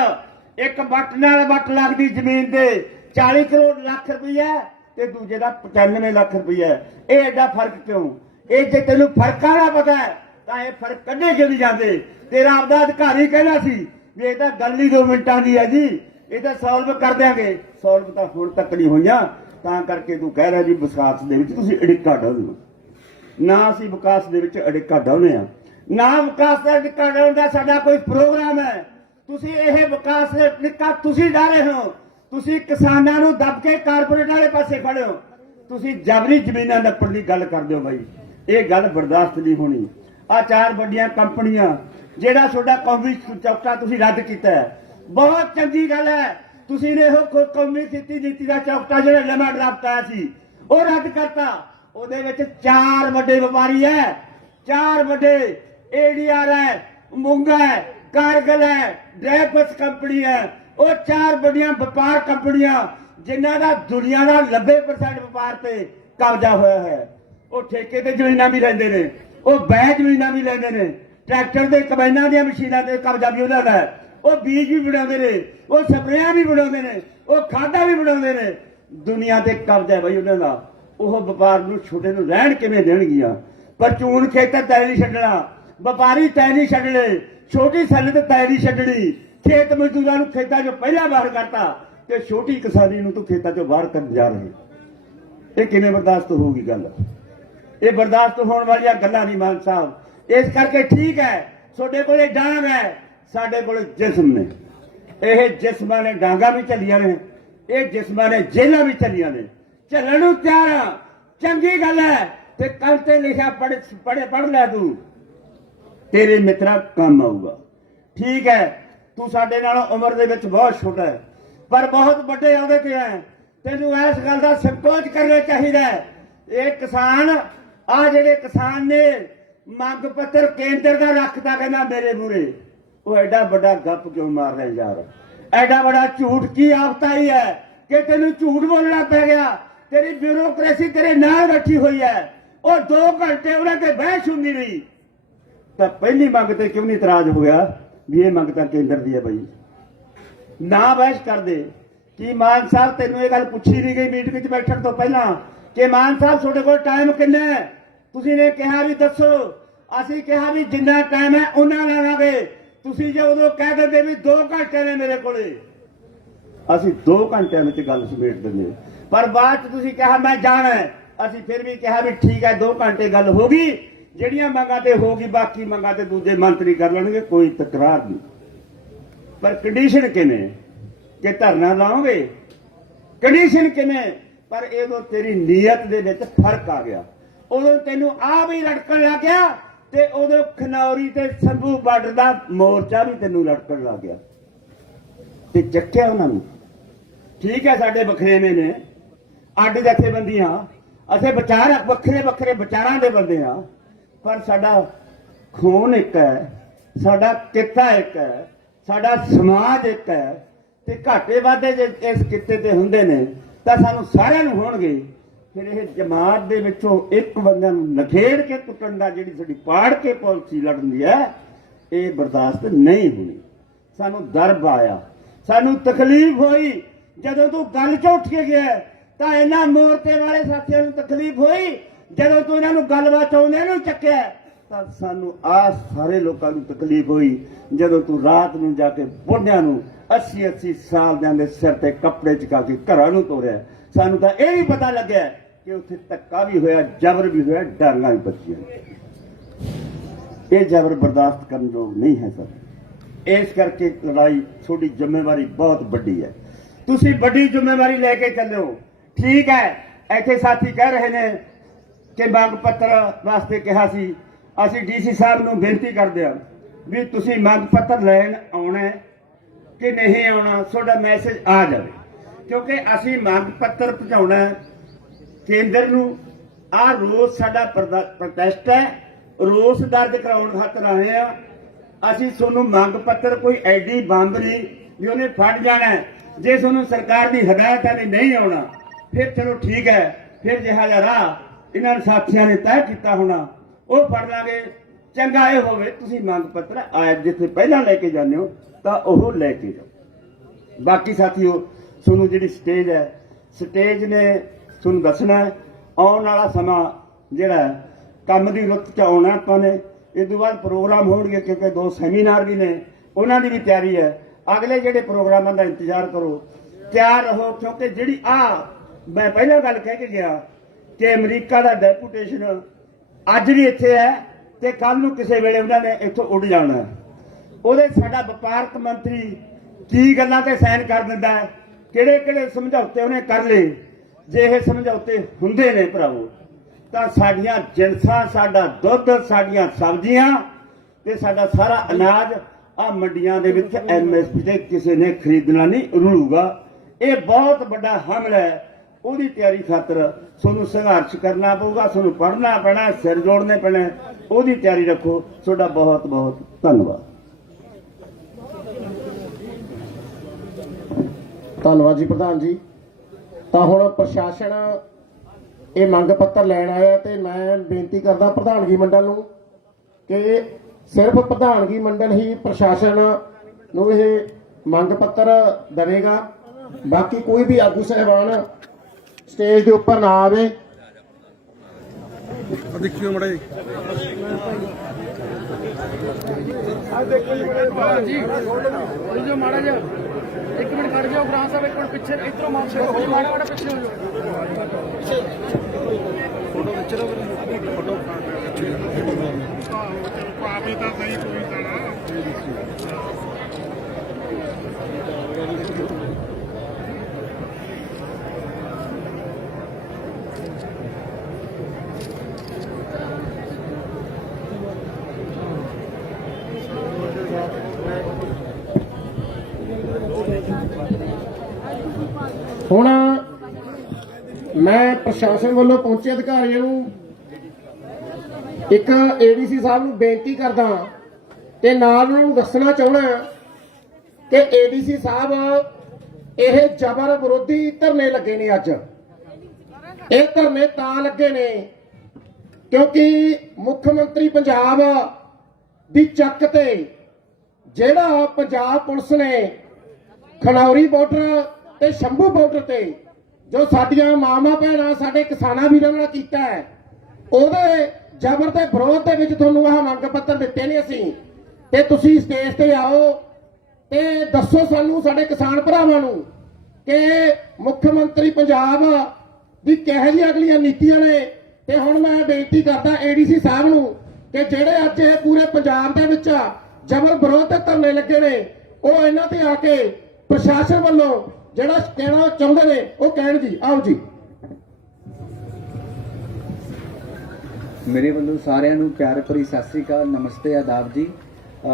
A: ਇੱਕ ਵੱਟ ਨਾਲ ਵੱਟ ਲੱਗਦੀ ਜ਼ਮੀਨ ਦੇ 40 ਕਰੋੜ ਲੱਖ ਰੁਪਈਆ। ਤੇ ਦੂਜੇ ਦਾ 95 ਲੱਖ ਰੁਪਈਆ ਇਹ ਐਡਾ ਫ਼ਰਕ ਕਿਉਂ? ਇਹ ਜੇ ਤੈਨੂੰ ਫਰਕਾਂ ਦਾ ਪਤਾ ਹੈ, ਤਾਂ ਇਹ ਫ਼ਰਕ ਕੱਢੇ ਕਿਉਂ ਨਹੀਂ ਜਾਂਦੇ? ਤੇਰਾ ਆਪਦਾ ਅਧਿਕਾਰੀ ਕਹਿਣਾ ਸੀ ਵੀ ਇਹ ਤਾਂ ਗੱਲ ਹੀ 2 ਮਿੰਟਾਂ ਦੀ ਹੈ ਜੀ। ਇਹ ਤਾਂ ਸੋਲਵ ਕਰ ਦਿਆਂਗੇ। ਸੋਲਵ ਤਾਂ ਹੁਣ ਤੱਕ ਨਹੀਂ ਹੋਈਆਂ। ਤਾਂ ਕਰਕੇ ਤੂੰ ਕਹਿ ਰਿਹਾ ਜੀ ਵਿਕਾਸ ਦੇ ਵਿੱਚ ਤੁਸੀਂ ਅੜਿੱਕਾ ਡਾਲੋ ਨਾ ਅਸੀਂ ਵਿਕਾਸ ਦੇ ਵਿੱਚ ਅੜਿੱਕਾ ਡਾਉਂਦੇ ਆ ਨਾ ਵਿਕਾਸ ਦਾ ਅੜਿੱਕਾ ਡਾਉਣ ਦਾ ਸਾਡਾ ਕੋਈ ਪ੍ਰੋਗਰਾਮ ਹੈ। ਤੁਸੀਂ ਇਹ ਵਿਕਾਸ ਦੇ ਅੜਿੱਕਾ ਤੁਸੀਂ ਰਹੇ ਹੋ। ਤੁਸੀਂ ਕਿਸਾਨਾਂ ਨੂੰ ਦੱਬ ਕੇ ਕਾਰਪੋਰੇਟ ਵਾਲੇ ਪਾਸੇ ਖੜੇ ਹੋ। ਤੁਸੀਂ ਜਬਰੀ ਜ਼ਮੀਨਾਂ ਨੱਪਣ ਦੀ ਗੱਲ ਕਰਦੇ ਹੋ ਬਾਈ। ਇਹ ਗੱਲ ਬਰਦਾਸ਼ਤ ਨਹੀਂ ਹੋਣੀ। ਆ ਚਾਰ ਵੱਡੀਆਂ ਕੰਪਨੀਆਂ, ਜਿਹੜਾ ਤੁਹਾਡਾ ਕੌਮੀ ਚੌਕਾ ਤੁਸੀਂ ਰੱਦ ਕੀਤਾ ਹੈ। ਬਹੁਤ ਚੰਗੀ ਗੱਲ ਹੈ। ਤੁਸੀਂ ਨੇ ਉਹ ਕੌਮੀ ਖੇਤੀ ਨੀਤੀ ਦਾ ਚੌਕਾ ਜਿਹੜਾ ਲੰਮਾ ਡਰਾਫਟ ਆਇਆ ਸੀ, ਉਹ ਰੱਦ ਕਰਤਾ। ਉਹਦੇ ਵਿੱਚ ਚਾਰ ਵੱਡੇ ਵਪਾਰੀ ਹੈ। ਚਾਰ ਵੱਡੇ ਏਡੀਆਰ ਹੈ, ਮੁੰਗਾ ਹੈ, ਕਾਰਗਲ ਹੈ ਡਰੈਪਸ ਕੰਪਨੀ ਹੈ। ਉਹ ਚਾਰ ਵੱਡੀਆਂ ਵਪਾਰ ਕੰਪਨੀਆਂ ਜਿਨ੍ਹਾਂ ਦਾ ਦੁਨੀਆ ਦਾ 90% ਵਪਾਰ ਤੇ ਕਬਜ਼ਾ ਹੋਇਆ ਹੈ। ਉਹ ਠੇਕੇ ਤੇ ਜ਼ਮੀਨਾਂ ਵੀ ਲੈਂਦੇ ਨੇ, ਉਹ ਬੈਜ ਜ਼ਮੀਨਾਂ ਵੀ ਲੈਂਦੇ ਨੇ, ਟਰੈਕਟਰ ਦੇ ਕਬਾਈਨਾਂ ਦੀਆਂ ਮਸ਼ੀਨਾਂ ਤੇ ਕਬਜ਼ਾ ਵੀ ਉਹਨਾਂ ਦਾ ਉਹ ਬੀਜ ਵੀ ਬਣਾਉਂਦੇ ਨੇ, ਉਹ ਸਪਰੇਆਂ ਵੀ ਬਣਾਉਂਦੇ ਨੇ, ਉਹ ਖਾਦਾਂ ਵੀ ਬਣਾਉਂਦੇ ਨੇ। ਦੁਨੀਆ ਤੇ ਕਬਜ਼ਾ ਹੈ ਬਈ ਉਹਨਾਂ ਦਾ। ਉਹ ਵਪਾਰ ਨੂੰ ਛੋਟੇ ਨੂੰ ਰਹਿਣ ਕਿਵੇਂ ਦੇਣਗੀਆਂ? ਪਰਚੂਨ ਖੇਤਰ ਤੈ ਨਹੀਂ ਛੱਡਣਾ, ਵਪਾਰੀ ਤੈ ਨਹੀਂ ਛੱਡਣੇ ਛੋਟੀ ਸੱਲਤ ਤੈ ਨਹੀਂ ਛੱਡਣੀ ਖੇਤ ਮਜ਼ਦੂਰਾਂ ਨੂੰ ਖੇਤਾਂ 'ਚੋਂ ਪਹਿਲਾਂ ਬਾਹਰ ਕਰਤਾ ਤੇ ਛੋਟੀ ਕਿਸਾਨੀ ਨੂੰ ਤੂੰ ਖੇਤਾਂ 'ਚੋਂ ਬਾਹਰ ਕਰਨ ਜਾ ਰਹੇ। ਇਹ ਕਿਵੇਂ ਬਰਦਾਸ਼ਤ ਹੋਊਗੀ ਗੱਲ? ਇਹ ਬਰਦਾਸ਼ਤ ਹੋਣ ਵਾਲੀਆਂ ਗੱਲਾਂ ਨਹੀਂ ਮਾਨ ਸਾਹਿਬ। ਇਸ ਕਰਕੇ ਠੀਕ ਹੈ, ਤੁਹਾਡੇ ਕੋਲੇ ਡਾਂਗ ਹੈ, ਸਾਡੇ ਕੋਲੇ ਜਿਸਮ ਨੇ। ਇਹ ਜਿਸਮਾਂ ਨੇ ਡਾਂਗਾ ਵੀ ਚੱਲੀਆਂ ਨੇ, ਇਹ ਜਿਸਮਾਂ ਨੇ ਜੇਲਾਂ ਵੀ ਚੱਲੀਆਂ ਨੇ। ਚੱਲਣ ਨੂੰ ਤਿਆਰ ਆ, ਚੰਗੀ ਗੱਲ ਹੈ ਤੇ ਕੱਲ ਤੇ ਲਿਖਿਆ ਪੜ ਪੜੇ ਪੜ ਲੈ ਤੂੰ। ਤੇਰੇ ਮਿੱਤਰਾ ਕੰਮ ਆਊਗਾ। ਠੀਕ ਹੈ ਤੂੰ ਸਾਡੇ ਨਾਲੋਂ ਉਮਰ ਦੇ ਵਿੱਚ ਬਹੁਤ ਛੋਟਾ ਹੈ। ਪਰ ਬਹੁਤ ਵੱਡੇ ਅਹੁਦੇ ਤੇ ਹੈ। ਤੈਨੂੰ ਇਸ ਗੱਲ ਦਾ ਸੰਕੋਚ ਕਰਨਾ ਚਾਹੀਦਾ ਹੈ। ਇਹ ਕਿਸਾਨ ਆ ਜਿਹੜੇ ਕਿਸਾਨ ਨੇ, ਮੰਗ ਪੱਤਰ ਕੇਂਦਰ ਦਾ ਰੱਖਦਾ ਕਹਿੰਦਾ ਮੇਰੇ ਮੂਰੇ ਉਹ ਐਡਾ ਵੱਡਾ ਗੱਪ ਕਿਉਂ ਮਾਰ ਰਿਹਾ ਯਾਰ? ਐਡਾ ਵੱਡਾ ਝੂਠ ਕੀ ਆਫਤਾ ਹੀ ਹੈ ਕਿ ਤੈਨੂੰ ਝੂਠ ਬੋਲਣਾ ਪੈ ਗਿਆ। ਤੇਰੀ ਬਿਊਰੋਕ੍ਰੇਸੀ ਤੇਰੇ ਨਾਲ ਰੱਖੀ ਹੋਈ ਹੈ। ਉਹ 2 ਘੰਟੇ ਉਹਨਾਂ ਤੇ ਬਹਿਸ ਹੁੰਦੀ ਰਹੀ। ਤਾਂ ਪਹਿਲੀ ਮੰਗ ਤੇ ਕਿਉਂ ਨਹੀਂ ਇਤਰਾਜ਼ ਹੋ ਗਿਆ? ਵੀ ਇਹ ਮੰਗ ਤਾਂ ਕੇਂਦਰ ਦੀ ਹੈ ਬਾਈ। ਨਾ ਬਹਿਸ ਕਰਦੇ। ਕਿ ਮਾਨ ਸਾਹਿਬ ਤੈਨੂੰ ਇਹ ਗੱਲ ਪੁੱਛੀ ਨਹੀਂ ਗਈ ਮੀਟਿੰਗ 'ਚ ਬੈਠਣ ਤੋਂ ਪਹਿਲਾਂ? ਕਿ ਮਾਨ ਸਾਹਿਬ ਤੁਹਾਡੇ ਕੋਲ ਟਾਈਮ ਕਿੰਨਾ ਹੈ? ਤੁਸੀਂ ਨੇ ਕਿਹਾ ਵੀ ਦੱਸੋ। ਅਸੀਂ ਕਿਹਾ ਵੀ ਜਿੰਨਾ ਟਾਈਮ ਹੈ ਉਹਨਾਂ ਲਾਵਾਂਗੇ ਤੁਸੀਂ ਜੇ ਉਦੋਂ ਕਹਿ ਦਿੰਦੇ ਵੀ 2 ਘੰਟੇ ਨੇ ਮੇਰੇ ਕੋਲੇ। ਅਸੀਂ 2 ਘੰਟਿਆਂ ਵਿੱਚ ਗੱਲ ਸਮੇਟ ਦਿੰਦੇ ਪਰ ਬਾਅਦ ਚ ਤੁਸੀਂ ਕਿਹਾ ਮੈਂ ਜਾਣਾ ਅਸੀਂ ਫਿਰ ਵੀ ਕਿਹਾ ਵੀ ਠੀਕ ਹੈ 2 ਘੰਟੇ ਗੱਲ ਹੋ ਗਈ। ਜਿਹੜੀਆਂ ਮੰਗਾਂ ਤੇ ਹੋਗੀ ਬਾਕੀ ਮੰਗਾਂ ਤੇ ਦੂਜੇ ਮੰਤਰੀ ਕਰ ਲੈਣਗੇ, ਕੋਈ ਤਕਰਾਰ ਨਹੀਂ। ਪਰ ਕੰਡੀਸ਼ਨ ਕਿਵੇਂ? ਕਿ ਧਰਨਾ ਲਾਓਗੇ? ਕੰਡੀਸ਼ਨ ਕਿਵੇਂ? ਪਰ ਇਹਦੋਂ ਤੇਰੀ ਨੀਅਤ ਦੇ ਵਿੱਚ ਫ਼ਰਕ ਆ ਗਿਆ। ਉਦੋਂ ਤੈਨੂੰ ਆ ਵੀ ਲੜਕਣ ਲੱਗ ਗਿਆ ਤੇ ਉਦੋਂ ਖਨੌਰੀ ਤੇ ਸੰਭੂ ਬਾਰਡਰ ਦਾ ਮੋਰਚਾ ਵੀ ਤੈਨੂੰ ਲੜਕਣ ਲੱਗ ਗਿਆ। ਤੇ ਚੱਕਿਆ ਉਹਨਾਂ ਨੂੰ। ਠੀਕ ਹੈ, ਸਾਡੇ ਬਖਰੇਵੇਂ ਨੇ। ਅੱਡ ਜਥੇਬੰਦੀਆਂ। ਅਸੀਂ ਵਿਚਾਰ ਵੱਖਰੇ ਵੱਖਰੇ ਵਿਚਾਰਾਂ ਦੇ ਬੰਦੇ ਆ ਪਰ ਸਾਡਾ ਖੂਨ ਇੱਕ ਹੈ, ਸਾਡਾ ਕਿੱਤਾ ਇੱਕ ਹੈ, ਸਾਡਾ ਸਮਾਜ ਇੱਕ ਹੈ ਤੇ ਘਾਟੇ ਵਾਧੇ ਜੇ ਇਸ ਕਿੱਤੇ ਤੇ ਹੁੰਦੇ ਨੇ, ਤਾਂ ਸਾਨੂੰ ਸਾਰਿਆਂ ਨੂੰ ਹੋਣਗੇ। ਫਿਰ ਇਹ ਜਮਾਤ ਦੇ ਵਿੱਚੋਂ ਇੱਕ ਬੰਦੇ ਨੂੰ ਨਖੇੜ ਕੇ ਕੁੱਟਣ ਦਾ ਜਿਹੜੀ ਸਾਡੀ ਪਾੜ ਕੇ ਪਾਲਿਸੀ ਲੜਨ ਦੀ ਹੈ, ਇਹ ਬਰਦਾਸ਼ਤ ਨਹੀਂ ਹੋਣੀ। ਸਾਨੂੰ ਦਰਬ ਆਇਆ। ਸਾਨੂੰ ਤਕਲੀਫ ਹੋਈ। ਜਦੋਂ ਤੂੰ ਗੱਲ ਚ ਉੱਠ ਕੇ ਗਿਆ, ਤਾਂ ਇਹਨਾਂ ਮੋਰਚੇ ਵਾਲੇ ਸਾਥੀਆਂ ਨੂੰ ਤਕਲੀਫ ਹੋਈ ਜਦੋਂ ਤੂੰ ਇਹਨਾਂ ਨੂੰ ਗੱਲਬਾਤ ਆਉਂਦੇ ਨੂੰ ਚੱਕਿਆ। ਤਾਂ ਸਾਨੂੰ ਆ ਸਾਰੇ ਲੋਕਾਂ ਨੂੰ ਤਕਲੀਫ ਹੋਈ। ਜਦੋਂ ਤੂੰ ਰਾਤ ਨੂੰ ਜਾ ਕੇ ਬੁੱਢਿਆਂ ਨੂੰ 80 80 ਸਾਲ ਦੇ ਸਿਰ ਤੇ ਕੱਪੜੇ ਚਕਾ ਕੇ ਘਰਾਂ ਨੂੰ ਤੋਰਿਆ, ਸਾਨੂੰ ਤਾਂ ਇਹ ਵੀ ਪਤਾ ਲੱਗਿਆ ਕਿ ਉੱਥੇ ਧੱਕਾ ਵੀ ਹੋਇਆ, ਜ਼ਬਰ ਵੀ ਹੋਇਆ, ਡਾਂਗਾਂ ਵੀ ਬੱਚੀਆਂ ਇਹ ਜ਼ਬਰ ਬਰਦਾਸ਼ਤ ਕਰਨ ਯੋਗ ਨਹੀਂ ਹੈ ਸਰ। ਇਸ ਕਰਕੇ ਲੜਾਈ ਤੁਹਾਡੀ ਜ਼ਿੰਮੇਵਾਰੀ ਬਹੁਤ ਵੱਡੀ ਹੈ। ਤੁਸੀਂ ਵੱਡੀ ਜ਼ਿੰਮੇਵਾਰੀ ਲੈ ਕੇ ਚੱਲੋ ਠੀਕ ਹੈ, ਇੱਥੇ ਸਾਥੀ ਕਹਿ ਰਹੇ ਨੇ ਕਿ ਮੰਗ ਪੱਤਰ ਵਾਸਤੇ ਕਿਹਾ ਸੀ, ਅਸੀਂ ਡੀਸੀ ਸਾਹਿਬ ਨੂੰ ਬੇਨਤੀ ਕਰਦੇ ਹਾਂ ਵੀ ਤੁਸੀਂ ਮੰਗ ਪੱਤਰ ਲੈਣ ਆਉਣਾ ਕਿ ਨਹੀਂ ਆਉਣਾ, ਤੁਹਾਡਾ ਮੈਸੇਜ ਆ ਜਾਵੇ। ਕਿਉਂਕਿ ਅਸੀਂ ਮੰਗ ਪੱਤਰ ਪਹੁੰਚਾਉਣਾ ਹੈ, ਕੇਂਦਰ ਨੂੰ ਆ ਰੋਸ ਸਾਡਾ ਪ੍ਰੋਟੈਸਟ ਹੈ, ਰੋਸ ਦਰਜ ਕਰਾਉਣ ਖਾਤਰ ਆਏ ਆ ਅਸੀਂ ਤੁਹਾਨੂੰ ਮੰਗ ਪੱਤਰ ਕੋਈ ਐਡੀ ਬੰਬ ਨਹੀਂ ਵੀ ਉਹਨੇ ਫੜ ਜਾਣਾ ਜੇ ਤੁਹਾਨੂੰ ਸਰਕਾਰ ਦੀ ਹਦਾਇਤ ਹੈ ਵੀ ਨਹੀਂ ਆਉਣਾ, ਫਿਰ ਚਲੋ ਠੀਕ ਹੈ, ਫਿਰ ਜਿਹਾ ਜਿਹਾ ਰਾਹ ਇਹਨਾਂ ਸਾਥੀਆਂ ਨੇ ਤੈਅ ਕੀਤਾ ਹੋਣਾ, ਉਹ ਫੜ ਲਾਂਗੇ। ਚੰਗਾ ਇਹ ਹੋਵੇ, ਤੁਸੀਂ ਮੰਗ ਪੱਤਰ ਆਇਆ ਜਿੱਥੇ ਪਹਿਲਾਂ ਲੈ ਕੇ ਜਾਂਦੇ ਹੋ, ਤਾਂ ਉਹ ਲੈ ਕੇ ਜਾਓ। ਬਾਕੀ ਸਾਥੀਓ, ਤੁਹਾਨੂੰ ਜਿਹੜੀ ਸਟੇਜ ਹੈ ਸਟੇਜ ਨੇ ਤੁਹਾਨੂੰ ਦੱਸਣਾ ਆਉਣ ਵਾਲਾ ਸਮਾਂ ਜਿਹੜਾ ਕੰਮ ਦੀ ਰੁੱਤ ਚ ਆਉਣਾ ਆਪਾਂ ਨੇ। ਇਸ ਤੋਂ ਬਾਅਦ ਪ੍ਰੋਗਰਾਮ ਹੋਣਗੇ, ਕਿਉਂਕਿ ਦੋ ਸੈਮੀਨਾਰ ਵੀ ਨੇ, ਉਹਨਾਂ ਦੀ ਵੀ ਤਿਆਰੀ ਹੈ। ਅਗਲੇ ਜਿਹੜੇ ਪ੍ਰੋਗਰਾਮਾਂ ਦਾ ਇੰਤਜ਼ਾਰ ਕਰੋ, ਤਿਆਰ ਰਹੋ, ਕਿਉਂਕਿ ਜਿਹੜੀ ਆ, ਮੈਂ ਪਹਿਲਾਂ ਗੱਲ ਕਹਿ ਕੇ ਗਿਆ ਕਿ ਅਮਰੀਕਾ ਦਾ ਡੈਪੂਟੇਸ਼ਨ ਅੱਜ ਵੀ ਇੱਥੇ ਹੈ ਤੇ ਕੱਲ ਨੂੰ ਕਿਸੇ ਵੇਲੇ ਉਹਨਾਂ ਨੇ ਇੱਥੋਂ ਉੱਡ ਜਾਣਾ। ਉਹਦੇ ਸਾਡਾ ਵਪਾਰਕ ਮੰਤਰੀ ਕੀ ਗੱਲਾਂ ਤੇ ਸਾਈਨ ਕਰ ਦਿੰਦਾ ਕਿਹੜੇ ਕਿਹੜੇ ਸਮਝੌਤੇ ਉਹਨੇ ਕਰ ਲਏ? ਜੇ ਇਹ ਸਮਝੌਤੇ ਹੁੰਦੇ ਨੇ ਭਰਾਵੋ, ਤਾਂ ਸਾਡੀਆਂ ਜਿੰਸਾਂ ਸਾਡਾ ਦੁੱਧ, ਸਾਡੀਆਂ ਸਬਜ਼ੀਆਂ ਤੇ ਸਾਡਾ ਸਾਰਾ ਅਨਾਜ ਆ ਮੰਡੀਆਂ ਦੇ ਵਿੱਚ ਐਮਐਸਪੀ ਤੇ ਕਿਸੇ ਨੇ ਖਰੀਦਣਾ ਨਹੀਂ ਰੁਲੂਗਾ। ਇਹ ਬਹੁਤ ਵੱਡਾ ਹਮਲਾ ਹੈ। ਉਹਦੀ ਤਿਆਰੀ ਖਾਤਰ ਤੁਹਾਨੂੰ ਸੰਘਰਸ਼ ਕਰਨਾ ਪਊਗਾ, ਤੁਹਾਨੂੰ ਪੜ੍ਹਨਾ ਪੈਣਾ, ਸਿਰ ਜੋੜਨੇ ਪੈਣਾ, ਉਹਦੀ ਤਿਆਰੀ ਰੱਖੋ। ਤੁਹਾਡਾ ਬਹੁਤ ਬਹੁਤ ਧੰਨਵਾਦ।
B: ਧੰਨਵਾਦ ਜੀ ਪ੍ਰਧਾਨ ਜੀ। ਤਾਂ ਹੁਣ ਪ੍ਰਸ਼ਾਸਨ ਇਹ ਮੰਗ ਪੱਤਰ ਲੈਣ ਆਇਆ ਤੇ ਮੈਂ ਬੇਨਤੀ ਕਰਦਾ ਪ੍ਰਧਾਨਗੀ ਮੰਡਲ ਨੂੰ ਕਿ ਸਿਰਫ ਪ੍ਰਧਾਨਗੀ ਮੰਡਲ ਹੀ ਪ੍ਰਸ਼ਾਸਨ ਨੂੰ ਇਹ ਮੰਗ ਪੱਤਰ ਦੇਵੇਗਾ। ਬਾਕੀ ਕੋਈ ਵੀ ਆਗੂ ਸਹਿਬਾਨ ਸਟੇਜ ਦੇ ਉੱਪਰ ਨਾ ਆਵੇ।
C: ਆ ਦੇਖਿਓ ਮੜਾ ਜੀ।
D: ਇਹ ਜੋ ਮਾੜਾ ਜਿਹਾ ਇੱਕ ਮਿੰਟ ਖੜ ਜਾਓ ਬ੍ਰਾਂਚ ਸਾਹਿਬ ਇੱਕ ਮਿੰਟ ਪਿੱਛੇ ਇਧਰੋਂ ਹੋ ਜਾਓ, ਮਾੜਾ ਮਾੜਾ ਪਿੱਛੇ ਹੋ ਜਾਓ।
C: ਫੋਟੋ ਖਿੱਚ ਲਓ ਫੋਟੋ
B: ਹੁਣ ਮੈਂ ਪ੍ਰਸ਼ਾਸਨ ਵੱਲੋਂ ਪਹੁੰਚੇ ਅਧਿਕਾਰੀਆਂ ਨੂੰ ਇੱਕ ਏਡੀਸੀ ਸਾਹਿਬ ਨੂੰ ਬੇਨਤੀ ਕਰਦਾ ਤੇ ਨਾਲ ਉਹਨਾਂ ਨੂੰ ਦੱਸਣਾ ਚਾਹਣਾ ਕਿ ਏਡੀਸੀ ਸਾਹਿਬ ਇਹ ਜ਼ਬਰ ਵਿਰੋਧੀ ਧਰਨੇ ਲੱਗੇ ਨੇ ਅੱਜ। ਇਹ ਧਰਨੇ ਤਾਂ ਲੱਗੇ ਨੇ ਕਿਉਂਕਿ ਮੁੱਖ ਮੰਤਰੀ ਪੰਜਾਬ ਦੀ ਚੱਕ ਤੇ ਜਿਹੜਾ ਪੰਜਾਬ ਪੁਲਿਸ ਨੇ ਖਨੌਰੀ ਬਾਰਡਰ ਤੇ ਸ਼ੰਭੂ ਬਾਰਡਰ ਤੇ ਜੋ ਸਾਡੀਆਂ ਮਾਵਾਂ ਭੈਣਾਂ ਸਾਡੇ ਕਿਸਾਨਾਂ ਵੀਰਾਂ ਨਾਲ ਕੀਤਾ ਹੈ, ਉਹਦੇ ਜ਼ਬਰ ਦੇ ਵਿਰੋਧ ਦੇ ਵਿੱਚ ਤੁਹਾਨੂੰ ਆਹ ਮੰਗ ਪੱਤਰ ਦਿੱਤੇ ਨੇ ਅਸੀਂ। ਤੇ ਤੁਸੀਂ ਸਟੇਜ ਤੇ ਆਓ ਤੇ ਦੱਸੋ ਸਾਨੂੰ ਸਾਡੇ ਕਿਸਾਨ ਭਰਾਵਾਂ ਨੂੰ ਕਿ ਮੁੱਖ ਮੰਤਰੀ ਪੰਜਾਬ ਦੀ ਕਿਹੋ ਜਿਹੀਆਂ ਅਗਲੀਆਂ ਨੀਤੀਆਂ ਨੇ। ਤੇ ਹੁਣ ਮੈਂ ਬੇਨਤੀ ਕਰਦਾ ਏਡੀਸੀ ਸਾਹਿਬ ਨੂੰ ਕਿ ਜਿਹੜੇ ਅੱਜ ਇਹ ਪੂਰੇ ਪੰਜਾਬ ਦੇ ਵਿੱਚ ਜ਼ਬਰ ਵਿਰੋਧ ਤੇ ਧਰਨੇ ਲੱਗੇ ਨੇ, ਉਹ ਇਹਨਾਂ ਤੇ ਆ ਕੇ ਪ੍ਰਸ਼ਾਸਨ ਵੱਲੋਂ ਜਿਹੜਾ ਕਹਿਣਾ ਚਾਹੁੰਦੇ ਨੇ, ਉਹ ਕਹਿਣ ਜੀ, ਆਓ ਜੀ।
E: ਮੇਰੇ ਵੱਲੋਂ ਸਾਰਿਆਂ ਨੂੰ ਪਿਆਰ ਭਰੀ ਸਤਿ ਸ੍ਰੀ ਅਕਾਲ, ਨਮਸਤੇ, ਆਦਾਬ ਜੀ।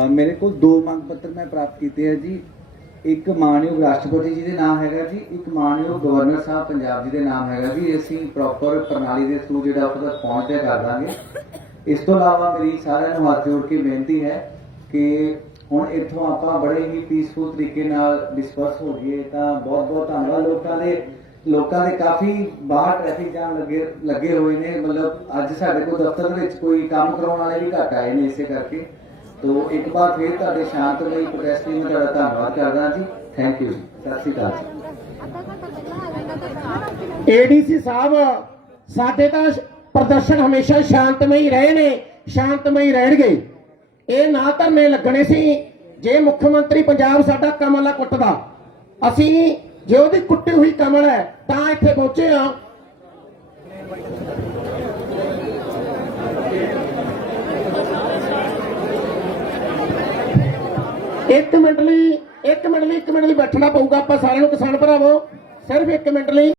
E: ਮੇਰੇ ਕੋਲ ਦੋ ਮੰਗ ਪੱਤਰ ਮੈਂ ਪ੍ਰਾਪਤ ਕੀਤੇ ਹੈ ਜੀ। ਇੱਕ ਮਾਨਯੋਗ ਰਾਸ਼ਟਰਪਤੀ ਜੀ ਦੇ ਨਾਮ ਹੈਗਾ ਜੀ, ਇੱਕ ਮਾਨਯੋਗ ਗਵਰਨਰ ਸਾਹਿਬ ਪੰਜਾਬ ਜੀ ਦੇ ਨਾਮ ਹੈਗਾ ਜੀ। ਅਸੀਂ ਪ੍ਰੋਪਰ ਪ੍ਰਣਾਲੀ ਦੇ ਥਰੂ ਜਿਹੜਾ ਉੱਥੇ ਤੱਕ ਪਹੁੰਚਿਆ ਕਰ ਦਾਂਗੇ। ਇਸ ਤੋਂ ਇਲਾਵਾ ਮੇਰੀ ਸਾਰਿਆਂ ਨੂੰ ਹੱਥ ਜੋੜ ਕੇ ਬੇਨਤੀ ਹੈ ਕਿ ਹੁਣ ਇੱਥੋਂ ਆਪਾਂ ਬੜੇ ਹੀ ਪੀਸਫੁਲ ਤਰੀਕੇ ਨਾਲ ਡਿਸਪਰਸ ਹੋ ਜਾਈਏ ਤਾਂ ਬਹੁਤ ਬਹੁਤ ਧੰਨਵਾਦ। ਲੋਕਾਂ ਦੇ ਲੋਕਾਂ ਦੇ ਕਾਫੀ ਬਾਹਰ ਟ੍ਰੈਫਿਕ ਜਾਮ ਲੱਗੇ ਲੱਗੇ ਹੋਏ ਨੇ। ਮਤਲਬ ਅੱਜ ਸਾਡੇ ਕੋਲ ਦਫ਼ਤਰ ਵਿੱਚ ਕੋਈ ਕੰਮ ਕਰਾਉਣ ਵਾਲੇ ਵੀ ਘੱਟ ਆਏ ਨੇ ਇਸੇ ਕਰਕੇ। ਤੋ ਇੱਕ ਵਾਰ ਫਿਰ ਤੁਹਾਡੇ ਸ਼ਾਂਤਮਈ ਪ੍ਰੋਟੈਸਟ ਲਈ ਮੈਂ ਤੁਹਾਡਾ ਧੰਨਵਾਦ ਕਰਦਾ ਜੀ। ਥੈਂਕ ਯੂ ਸਤਿ ਸ਼੍ਰੀ ਅਕਾਲ ਜੀ।
B: ਏਡੀਸੀ ਸਾਹਿਬ, ਸਾਡੇ ਤਾਂ ਪ੍ਰਦਰਸ਼ਨ ਹਮੇਸ਼ਾ ਸ਼ਾਂਤਮਈ ਰਹੇ ਨੇ, ਸ਼ਾਂਤਮਈ ਰਹਿਣਗੇ। ਇਹ ਨਾ ਧਰਨੇ ਲੱਗਣੇ ਸੀ, ਜੇ ਮੁੱਖ ਮੰਤਰੀ ਪੰਜਾਬ ਸਾਡਾ ਕਮਲ ਆ ਕੁੱਟਦਾ। ਅਸੀਂ ਜੇ ਉਹਦੀ ਕੁੱਟੀ ਹੋਈ ਕਮਲ ਹੈ, ਤਾਂ ਇੱਥੇ ਪਹੁੰਚੇ ਆ ਇੱਕ ਮਿੰਟ ਲਈ, ਇੱਕ ਮਿੰਟ ਲਈ, ਇੱਕ ਮਿੰਟ ਲਈ ਬੈਠਣਾ ਪਊਗਾ ਆਪਾਂ ਸਾਰਿਆਂ ਨੂੰ ਕਿਸਾਨ ਭਰਾਵੋ। ਸਿਰਫ ਇੱਕ ਮਿੰਟ ਲਈ।